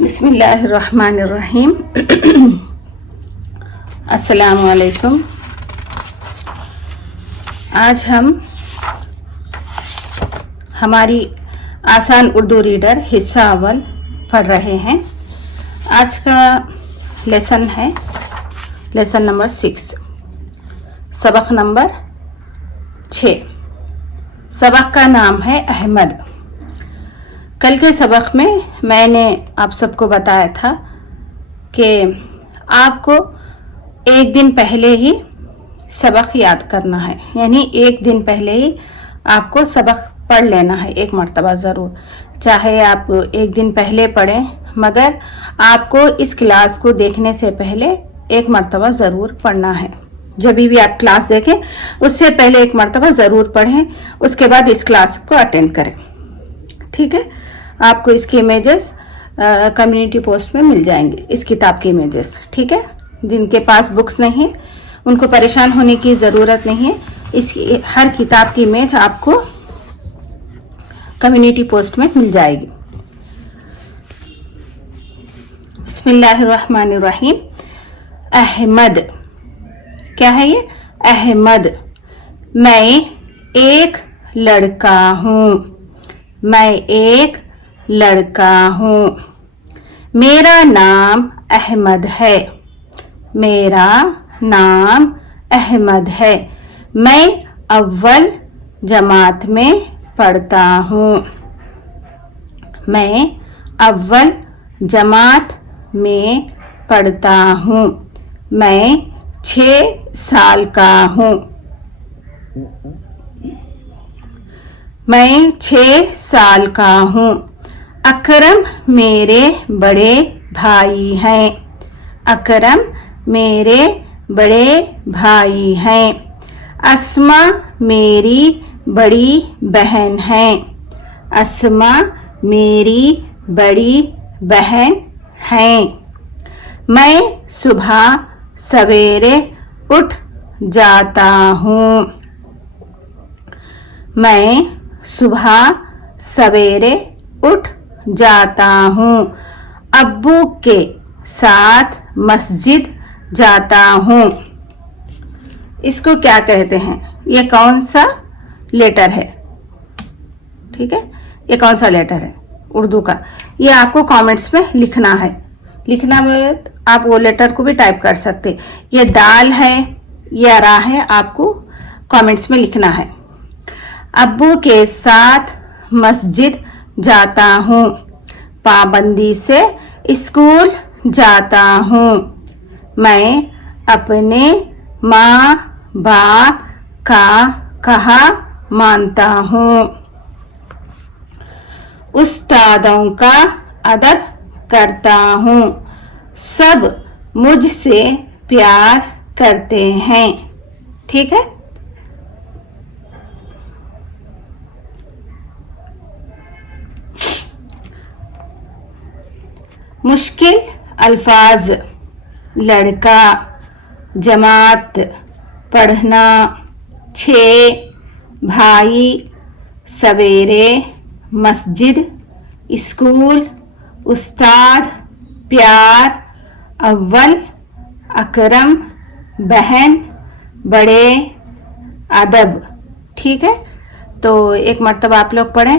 बिस्मिल्लाहिर्रहमानिर्रहीम। अस्सलाम वालेकुम। आज हम हमारी आसान उर्दू रीडर हिस्सा अव्वल पढ़ रहे हैं। आज का लेसन है लेसन नंबर 6, सबक नंबर 6। सबक का नाम है अहमद। कल के सबक में मैंने आप सबको बताया था कि आपको एक दिन पहले ही सबक याद करना है, यानी एक दिन पहले ही आपको सबक पढ़ लेना है एक मर्तबा ज़रूर। चाहे आप एक दिन पहले पढ़ें, मगर आपको इस क्लास को देखने से पहले एक मर्तबा ज़रूर पढ़ना है। जब भी आप क्लास देखें उससे पहले एक मर्तबा ज़रूर पढ़ें, उसके बाद इस क्लास को अटेंड करें। ठीक है, आपको इसकी इमेजेस कम्युनिटी पोस्ट में मिल जाएंगे, इस किताब की इमेजेस। ठीक है, जिनके पास बुक्स नहीं है उनको परेशान होने की ज़रूरत नहीं है। इसकी हर किताब की इमेज आपको कम्युनिटी पोस्ट में मिल जाएगी। बिस्मिल्लाहिर्रहमानिर्रहीम। अहमद क्या है ये? अहमद। मैं एक लड़का हूँ। मैं एक लड़का हूँ। मेरा नाम अहमद है। मेरा नाम अहमद है। मैं अव्वल जमात में पढ़ता हूँ। मैं अव्वल जमात में पढ़ता हूँ। मैं 6 साल का हूँ। मैं 6 साल का हूँ। अकरम मेरे बड़े भाई हैं। अकरम मेरे बड़े भाई हैं। अस्मा मेरी बड़ी बहन है। अस्मा मेरी बड़ी बहन है। मैं सुबह सवेरे उठ जाता हूँ। मैं सुबह सवेरे उठ जाता हूँ। अब्बू के साथ मस्जिद जाता हूँ। इसको क्या कहते हैं? ये कौन सा लेटर है? ठीक है, ये कौन सा लेटर है उर्दू का? ये आपको कमेंट्स में लिखना है। लिखना में आप वो लेटर को भी टाइप कर सकते। ये दाल है या रा है, आपको कमेंट्स में लिखना है। अब्बू के साथ मस्जिद जाता हूँ। पाबंदी से स्कूल जाता हूँ। मैं अपने माँ बाप का कहा मानता हूँ। उस्तादों का अदब करता हूँ। सब मुझसे प्यार करते हैं। ठीक है, मुश्किल अल्फाज। लड़का, जमात, पढ़ना, 6, भाई, सवेरे, मस्जिद, स्कूल, उस्ताद, प्यार, अव्वल, अकरम, बहन, बड़े, अदब। ठीक है, तो एक मर्तबा आप लोग पढ़ें।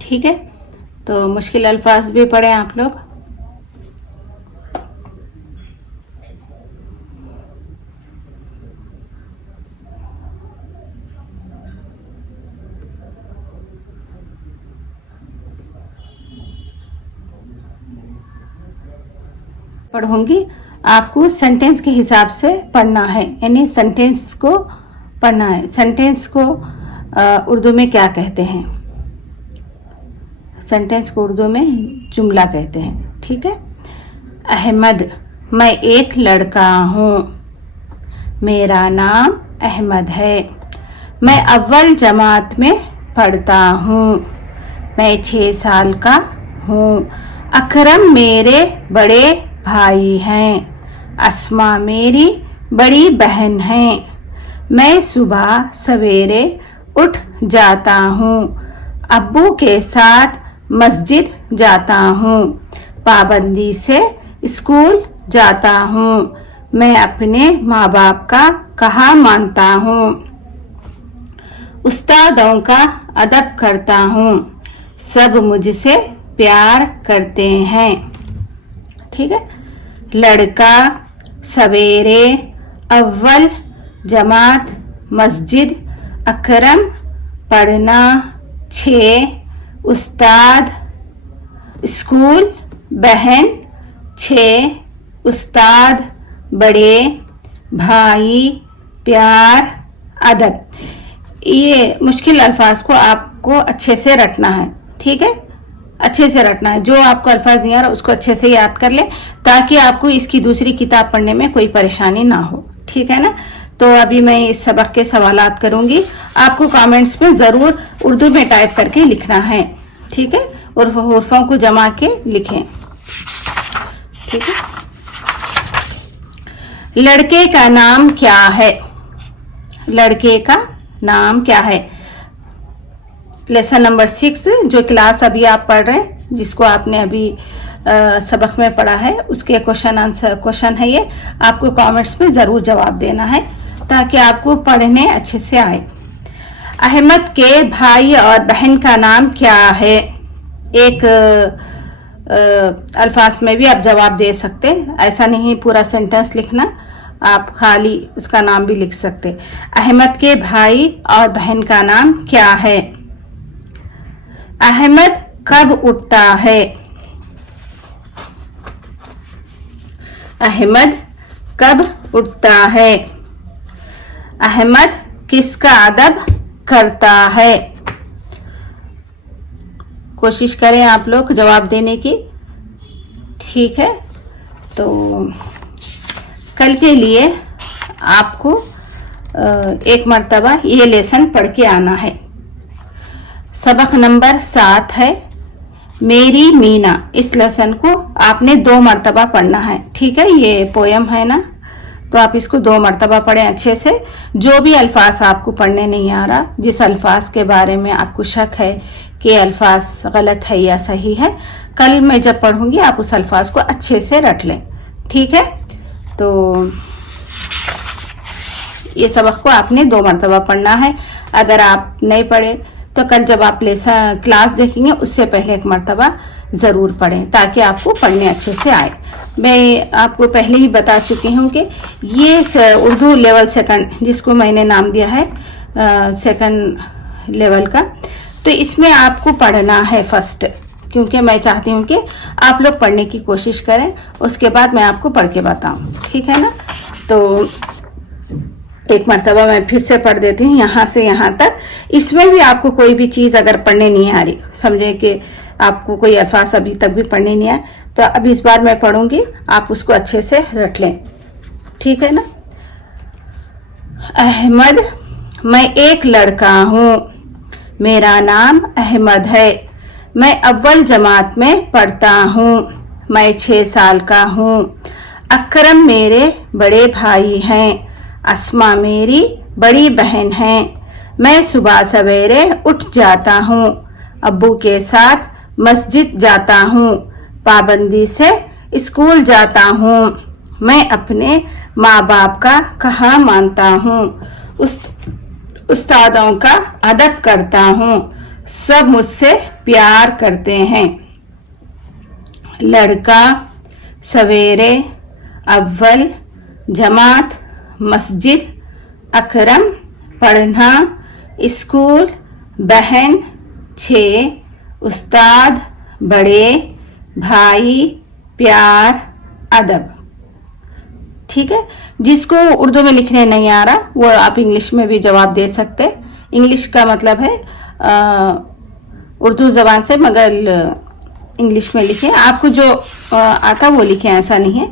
ठीक है, तो मुश्किल अल्फाज भी पढ़ें आप लोग। पढ़ूंगी, आपको सेंटेंस के हिसाब से पढ़ना है, यानी सेंटेंस को पढ़ना है। सेंटेंस को उर्दू में क्या कहते हैं? सेंटेंस को उर्दू में जुमला कहते हैं। ठीक है। अहमद, मैं एक लड़का हूँ, मेरा नाम अहमद है, मैं अव्वल जमात में पढ़ता हूँ, मैं 6 साल का हूँ, अकरम मेरे बड़े भाई हैं, अस्मा मेरी बड़ी बहन है, मैं सुबह सवेरे उठ जाता हूँ, अब्बू के साथ मस्जिद जाता हूँ, पाबंदी से स्कूल जाता हूँ, मैं अपने माँ बाप का कहा मानता हूँ, उस्तादों का अदब करता हूँ, सब मुझसे प्यार करते हैं। ठीक है। लड़का, सवेरे, अव्वल जमात, मस्जिद, अकरम, पढ़ना, 6, उस्ताद, स्कूल, बहन, 6, उस्ताद, बड़े, भाई, प्यार, अदब। ये मुश्किल अल्फाज को आपको अच्छे से रटना है। ठीक है, अच्छे से रटना है। जो आपको अल्फाज नहीं आ रहा उसको अच्छे से याद कर ले, ताकि आपको इसकी दूसरी किताब पढ़ने में कोई परेशानी ना हो। ठीक है ना। तो अभी मैं इस सबक के सवालात करूंगी, आपको कमेंट्स में जरूर उर्दू में टाइप करके लिखना है। ठीक है, और हुर्फों को जमा के लिखें। ठीक है। लड़के का नाम क्या है? लड़के का नाम क्या है? लेसन नंबर 6 जो क्लास अभी आप पढ़ रहे हैं, जिसको आपने अभी सबक में पढ़ा है, उसके क्वेश्चन है ये। आपको कमेंट्स में जरूर जवाब देना है ताकि आपको पढ़ने अच्छे से आए। अहमद के भाई और बहन का नाम क्या है? एक अल्फाज में भी आप जवाब दे सकते, ऐसा नहीं पूरा सेंटेंस लिखना, आप खाली उसका नाम भी लिख सकते। अहमद के भाई और बहन का नाम क्या है? अहमद कब उठता है? अहमद कब उठता है? अहमद किसका अदब करता है? कोशिश करें आप लोग जवाब देने की। ठीक है। तो कल के लिए आपको एक मर्तबा ये लेसन पढ़ के आना है। सबक नंबर 7 है मेरी मीना। इस लेसन को आपने 2 मर्तबा पढ़ना है। ठीक है, ये पोयम है ना, तो आप इसको 2 मर्तबा पढ़ें अच्छे से। जो भी अल्फाज आपको पढ़ने नहीं आ रहा, जिस अल्फाज के बारे में आपको शक है कि अल्फाज गलत है या सही है, कल मैं जब पढ़ूंगी आप उस अल्फाज को अच्छे से रट लें। ठीक है। तो ये सबक को आपने 2 मर्तबा पढ़ना है। अगर आप नहीं पढ़े तो कल जब आप क्लास देखेंगे उससे पहले एक मर्तबा ज़रूर पढ़ें, ताकि आपको पढ़ने अच्छे से आए। मैं आपको पहले ही बता चुकी हूँ कि ये उर्दू लेवल 2 जिसको मैंने नाम दिया है 2 लेवल का, तो इसमें आपको पढ़ना है फर्स्ट, क्योंकि मैं चाहती हूँ कि आप लोग पढ़ने की कोशिश करें, उसके बाद मैं आपको पढ़ के बताऊँ। ठीक है ना। तो एक मर्तबा मैं फिर से पढ़ देती हूँ यहाँ से यहाँ तक। इसमें भी आपको कोई भी चीज़ अगर पढ़ने नहीं आ रही, समझे कि आपको कोई अल्फाज अभी तक भी पढ़ने नहीं आया, तो अभी इस बार मैं पढ़ूंगी, आप उसको अच्छे से रट लें। ठीक है ना। अहमद, मैं एक लड़का हूँ, मेरा नाम अहमद है, मैं अव्वल जमात में पढ़ता हूँ, मैं 6 साल का हूँ, अकरम मेरे बड़े भाई हैं, अस्मा मेरी बड़ी बहन है, मैं सुबह सवेरे उठ जाता हूँ, अब्बू के साथ मस्जिद जाता हूँ, पाबंदी से स्कूल जाता हूँ, मैं अपने माँ बाप का कहा मानता हूँ, उस्तादों का अदब करता हूँ, सब मुझसे प्यार करते हैं। लड़का, सवेरे, अव्वल जमात, मस्जिद, अकरम, पढ़ना, स्कूल, बहन, 6, उस्ताद, बड़े, भाई, प्यार, अदब। ठीक है। जिसको उर्दू में लिखने नहीं आ रहा वो आप इंग्लिश में भी जवाब दे सकते। इंग्लिश का मतलब है उर्दू ज़बान से मगर इंग्लिश में लिखें। आपको जो आता वो लिखें, ऐसा नहीं है,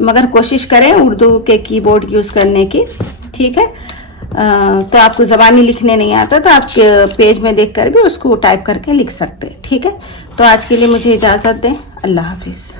मगर कोशिश करें उर्दू के कीबोर्ड यूज़ करने की, ठीक है। तो आपको ज़बानी लिखने नहीं आता तो आप पेज में देखकर भी उसको टाइप करके लिख सकते हैं, ठीक है। तो आज के लिए मुझे इजाज़त दें। अल्लाह हाफिज़।